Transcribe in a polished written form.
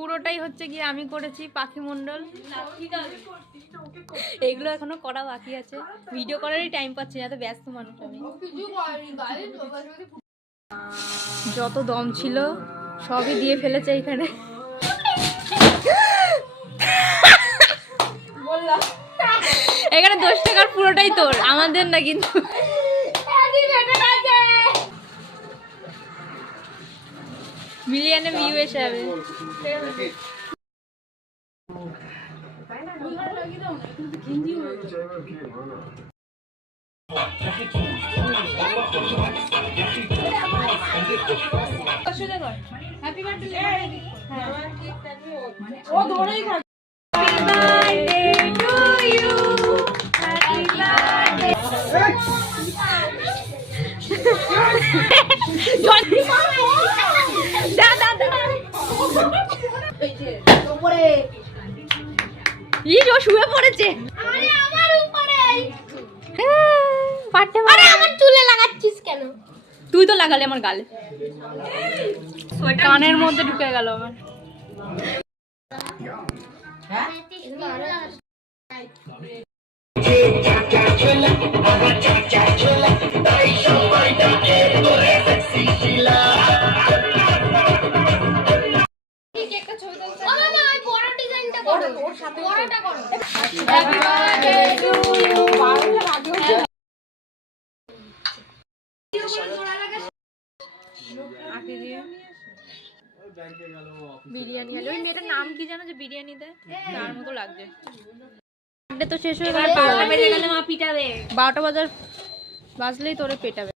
পুরোটাই হচ্ছে গিয়ে আমি করেছি, পাখি মণ্ডল। এগুলো এখনো করা বাকি আছে, ভিডিও করারই টাইম পাচ্ছি না, এত ব্যস্ত মানুষ আমি। যত দম ছিল সবই দিয়ে ফেলেছে এখানে। এখানে 10 টাকার পুরোটাই তোর, আমাদের না কিন্তু। মিলিয়নে ভিউ এসে যাবে। হ্যাপি বার্থডে ও ধরেই থাক। Happy birthday to you, happy birthday. শুয়ে পড়েছে। আমার চুলে লাগাচ্ছিস কেন? তুই তো লাগালে আমার গালে, কানের মধ্যে ঢুকে গেল আমার। বিরিয়ানি হলো, ওই মেয়েটার নাম কি জানো যে বিরিয়ানি দেয়, তার মতো লাগছে। তো শেষ হয়ে গেল, 12টা বাজার বাজলেই তোরে পেটাবে।